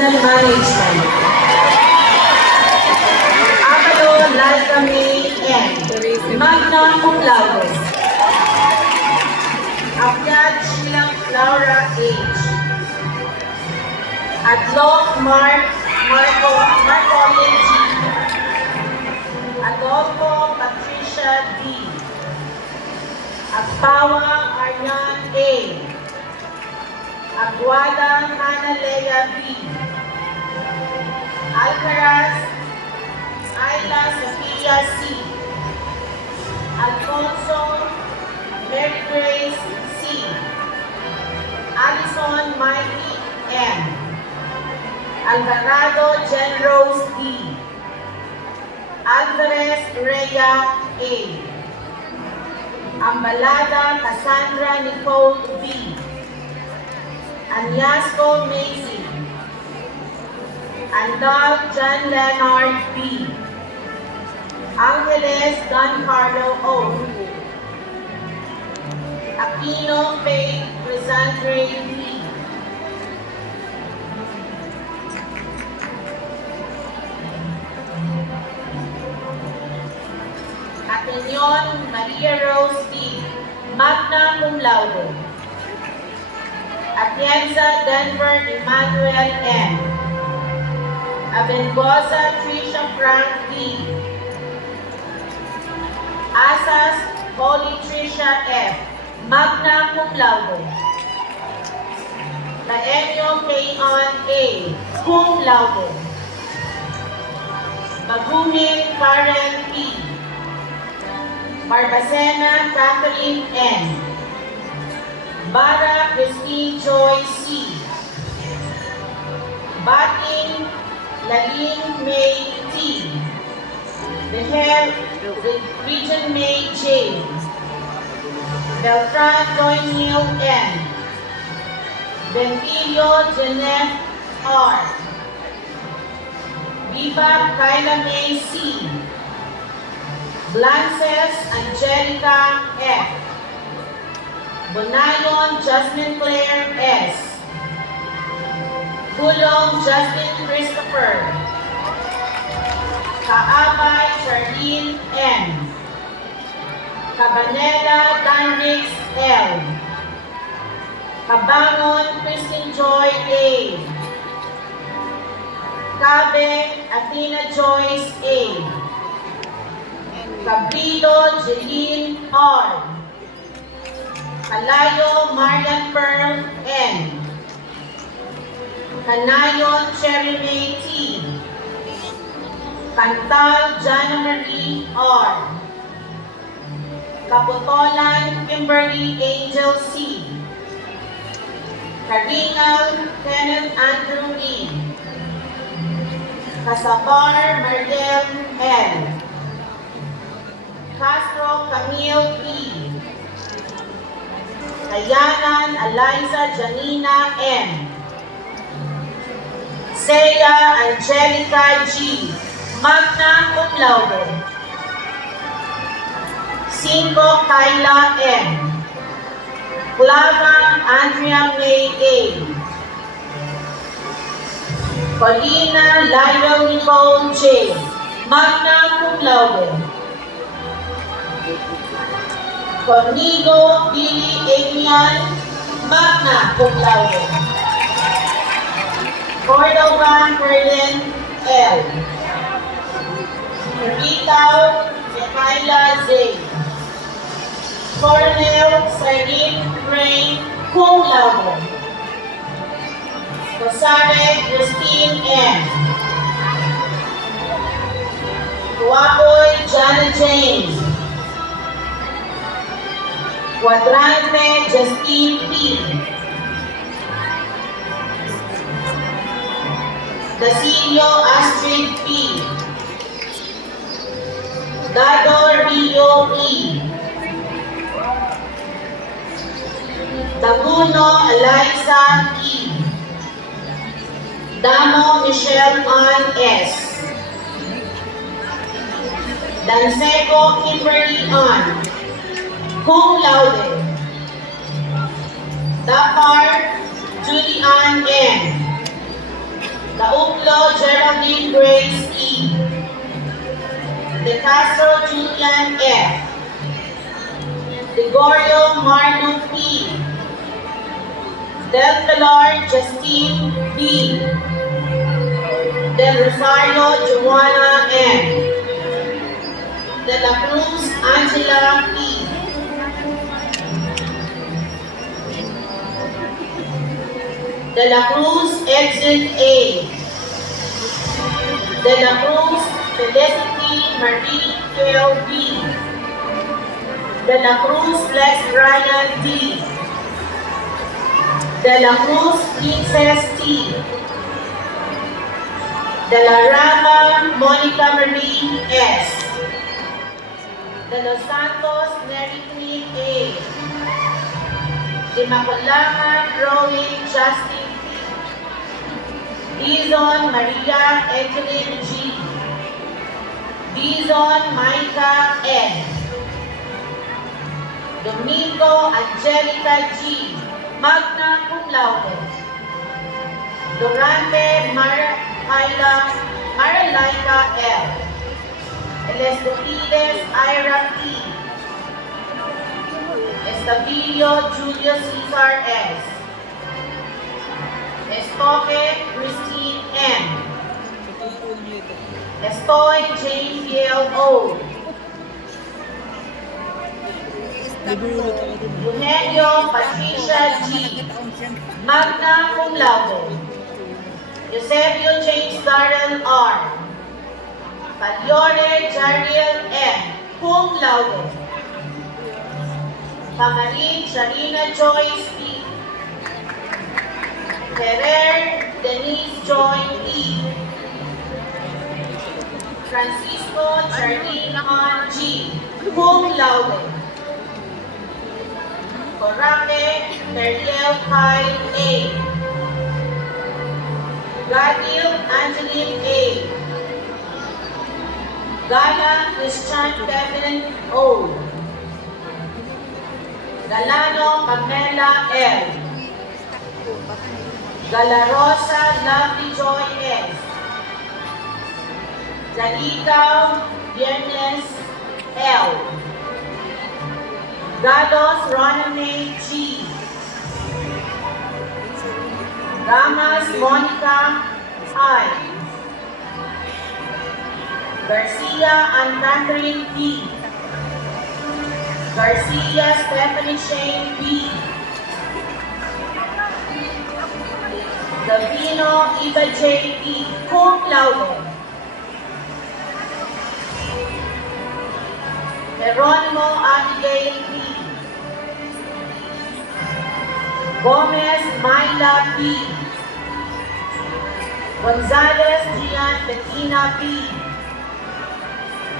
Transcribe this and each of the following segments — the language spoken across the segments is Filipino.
Management. Amado Lalcame N. Magna cum laude. Akyat Sheila Laura H. Adlof Marcolin G. Adolfo Patricia D. Agpawa Aryan A. Aguada Hannah Leia B. Alcaraz Ayla Sofia C. Alfonso Mary Grace C. Alison Mikey M. Alvarado Jen Rose D. Alvarez Rhea A. Ambalada Cassandra Nicole V. Anyasco Macy. Andal John Leonard B. Angeles Don Carlo O. Aquino Faith Crisandre B. Aquinion Maria Rose D. Magna cum laude. Atienza Denver Emmanuel N. Abengoza Trisha Frank D. Asas Holy Trisha F. Magna cum laude. Maenyo Kayon A. Cum laude. Magunin Karen P. Barbacena Kathleen N. Bara Christine Joy C. Bating Laline May T. Behel Regent May J. Beltran Doynil N. Bentilio Jeanette R. Viva Kyla May C. Blances Angelica F. Bonayon Jasmine Claire S. Gulong Justin Christopher. Kaabay Charlene N. Cabanela Danrix L. Kabangon Christine Joy A. Cabe Athena Joyce A. Cabrido Jeline R. Kalayo Marian Pearl N. Kanayon Cherry May T. Cantal Jana Marie R. Kaputolan Kimberly Angel C. Karingal Kenneth Andrew E. Kasabar Mariel L. Castro Camille P. Kayanan Eliza Janina M. Seya Angelica G. Magna cum laude. 5 Kyla M. Clava Andrea May A. Paulina Lionel Nicole J. Magna cum laude. Cornigo Billy Amian. Magna cum laude. Cordova Berlin L. Ritaw Michaela Z. Cornell Sarin Rain cum laude. Rosare Christine M. Waboy Jana James. Cuadrante Justine P. Dasilio Astrid P. Dado Rio E. Taguno Eliza E. Damo Michelle Ann S. Danseco Kimberly Ann. Cum laude. Dakar Julian N. Lauplo Geraldine Grace E. De Castro Julian F. Gregorio Marno P. Del Pilar Justine B. Del Rosario Joanna N. De la Cruz Angela P. De la Cruz Exit A. De la Cruz Felicity Marie Phil B. De la Cruz Lex Brian D. De la Cruz Princess T. De la Rama Monica Marie S. De los Santos Mary Queen A. De Macolama Rowan Justin P. Dizon Maria Evelyn G. Dizon Maika N. Domingo Angelica G. Magna cum laude. Durante Maralaika L. Elestopides Ira P. Estabilio Julio Cesar S. Estoque Christine M. Estoy Jane Biel O. Eugenio Patricia G. Magna cum laude. Eusebio James Darrell R. Pagliore Jariel M. Cum laude. Pamarin Sharina Joyce P. Ferrer Denise Joy E. Francisco Charlene Han G. Cum laude. Corape Meriel Kai A. Gadil Angeline A. Gala Christian Kevin O. Galano Pamela L. Galarosa Lovely Joy S. Galigaw Viernes L. Galos Roname G. Gamas Monica I. Garcia and Catherine D. Garcia Stephanie Shane B. Davino Iba J. E. Cum laude. Geronimo Abigail P. Gomez Myla P. Gonzalez Gian Bettina P.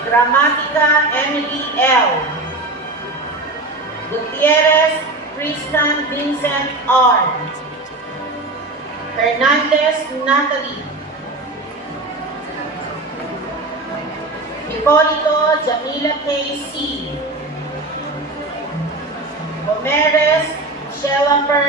Gramatica Emily L. Gutierrez Tristan Vincent R. Hernandez Natalie. Hipolito Jamila K. C. Gomeres Shelamper